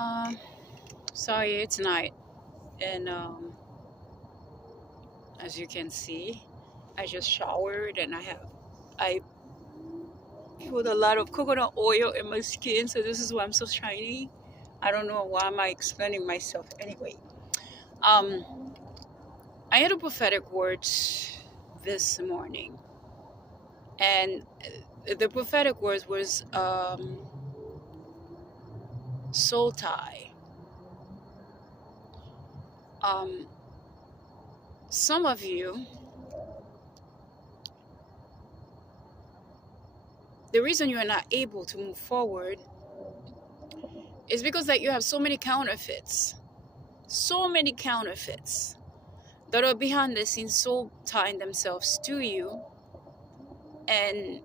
Um, Sorry, it's night, and as you can see, I just showered, and I put a lot of coconut oil in my skin, so this is why I'm so shiny. I don't know why am I explaining myself anyway. Um, I had a prophetic word this morning, and the prophetic word was soul tie. Um, some of you, the reason you are not able to move forward is because that you have so many counterfeits that are behind the scenes, so tying themselves to you. And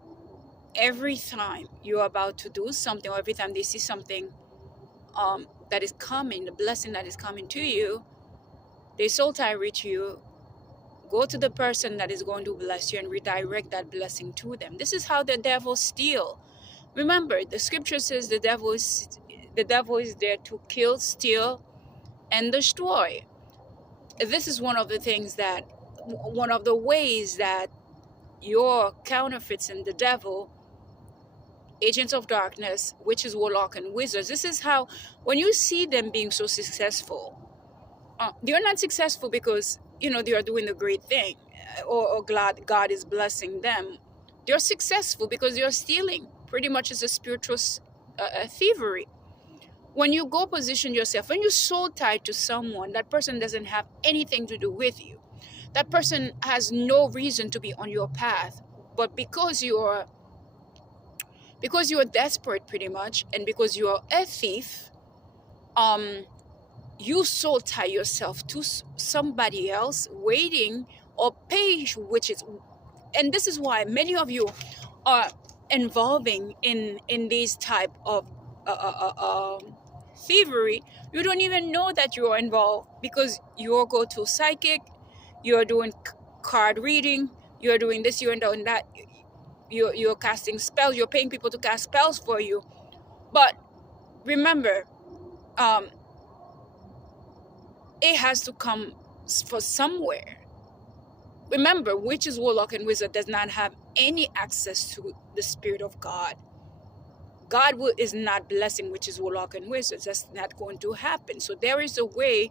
every time you're about to do something, or every time they see something that is coming, the blessing that is coming to you, they soul tie reach you, go to the person that is going to bless you and redirect that blessing to them. This is how the devil steals. Remember, the scripture says the devil is there to kill, steal, and destroy. This is one of the ways that your counterfeits and the devil, agents of darkness, witches, warlock, and wizards, this is how, when you see them being so successful, they're not successful because they are doing a great thing, or glad God is blessing them. They're successful because they're stealing. Pretty much it's a spiritual thievery. When you go position yourself, when you're so tied to someone, that person doesn't have anything to do with you. That person has no reason to be on your path, but because you're desperate, pretty much, and because you're a thief, you soul tie yourself to somebody else, waiting or pay, which is, and this is why many of you are involving in these type of thievery. You don't even know that you are involved, because you go to psychic, you're doing card reading, you're doing this, you're doing that, you're casting spells, you're paying people to cast spells for you. But remember, it has to come for somewhere. Remember, witches, warlock, and wizard does not have any access to the Spirit of God. God is not blessing witches, warlock, and wizards. That's not going to happen. So there is a way,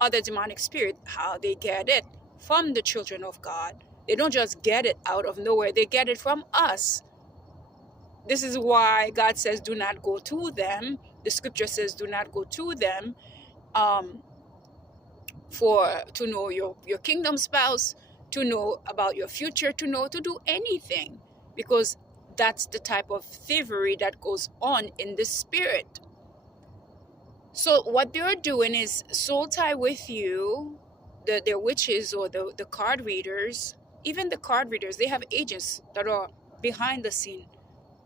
other demonic spirit, how they get it from the children of God. They don't just get it out of nowhere. They get it from us. This is why God says, do not go to them. The scripture says, do not go to them to know your kingdom spouse, to know about your future, to do anything, because that's the type of thievery that goes on in the spirit. So what they're doing is soul tie with you, the witches or the card readers. Even the card readers, they have agents that are behind the scene,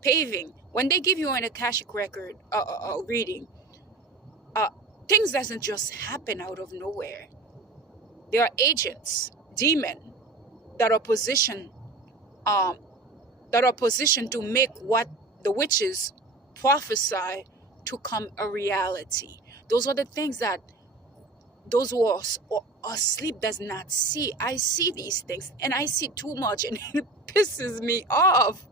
paving. When they give you an Akashic record reading, things doesn't just happen out of nowhere. There are agents, demon, that are positioned to make what the witches prophesy to come a reality. Those are the things that those who are asleep does not see. I see these things, and I see too much, and it pisses me off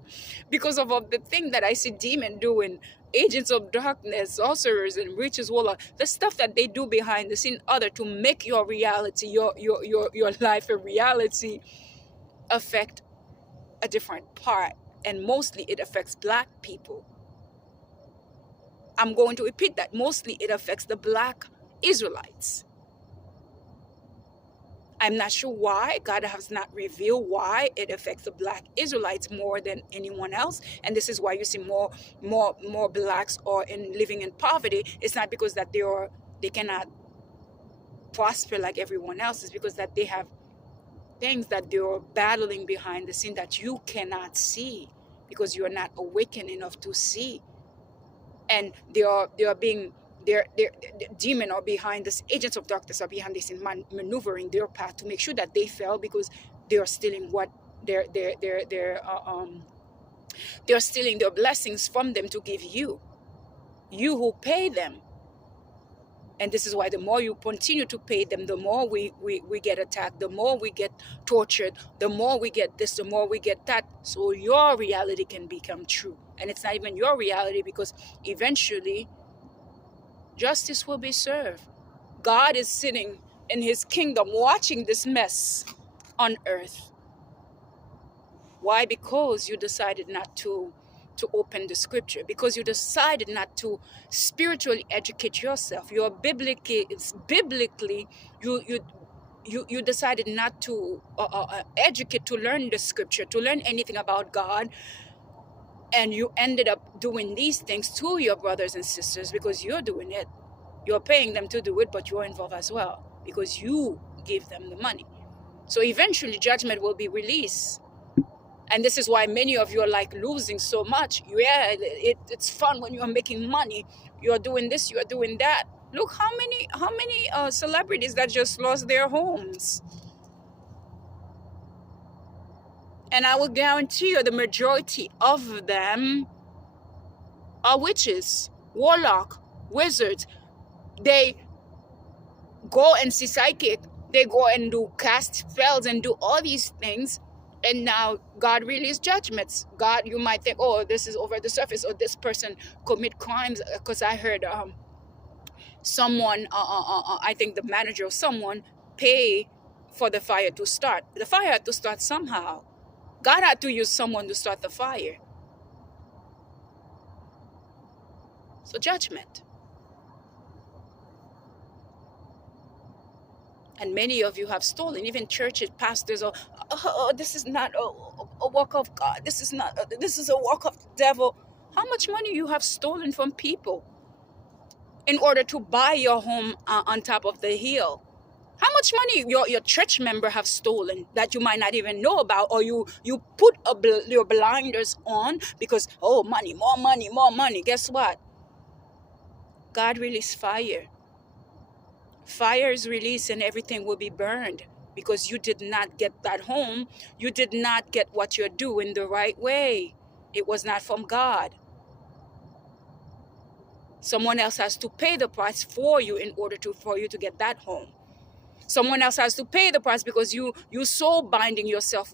because of the thing that I see demon doing, agents of darkness, sorcerers, and witches, warlock, the stuff that they do behind the scene, to make your reality, your life a reality, affect a different part, and mostly it affects Black people. I'm going to repeat that. Mostly it affects the Black Israelites. I'm not sure why. God has not revealed why it affects the Black Israelites more than anyone else. And this is why you see more Blacks are living in poverty. It's not because that they cannot prosper like everyone else. It's because that they have things that they're battling behind the scene that you cannot see, because you are not awakened enough to see. And their demon are behind this, agents of darkness are behind this, in maneuvering their path to make sure that they fail, because they are stealing what they're stealing their blessings from them to give you who pay them. And this is why the more you continue to pay them, the more we get attacked, the more we get tortured, the more we get this, the more we get that. So your reality can become true. And it's not even your reality, because eventually justice will be served. God is sitting in his kingdom watching this mess on earth. Why? Because you decided not to open the scripture, because you decided not to spiritually educate yourself. You're biblically you decided not to educate, to learn the scripture, to learn anything about God, and you ended up doing these things to your brothers and sisters because you're doing it. You're paying them to do it, but you're involved as well because you give them the money. So eventually judgment will be released. And this is why many of you are like losing so much. Yeah, it's fun when you're making money. You're doing this, you're doing that. Look how many celebrities that just lost their homes. And I will guarantee you the majority of them are witches, warlock, wizards. They go and see psychic. They go and do cast spells and do all these things. And now God released judgments. God, you might think, oh, this is over the surface, or this person commit crimes. Because I heard someone, I think the manager of someone, pay for the fire to start. The fire had to start somehow. God had to use someone to start the fire. So judgment. And many of you have stolen, even churches, pastors, or, oh, this is not a work of God. This is a work of the devil. How much money you have stolen from people in order to buy your home on top of the hill? How much money your church member have stolen that you might not even know about, or you put your blinders on because, oh, money, more money, more money. Guess what? God released fire. Fire is released and everything will be burned because you did not get that home. You did not get what you're doing the right way. It was not from God. Someone else has to pay the price for you in order for you to get that home. Someone else has to pay the price because you so binding yourself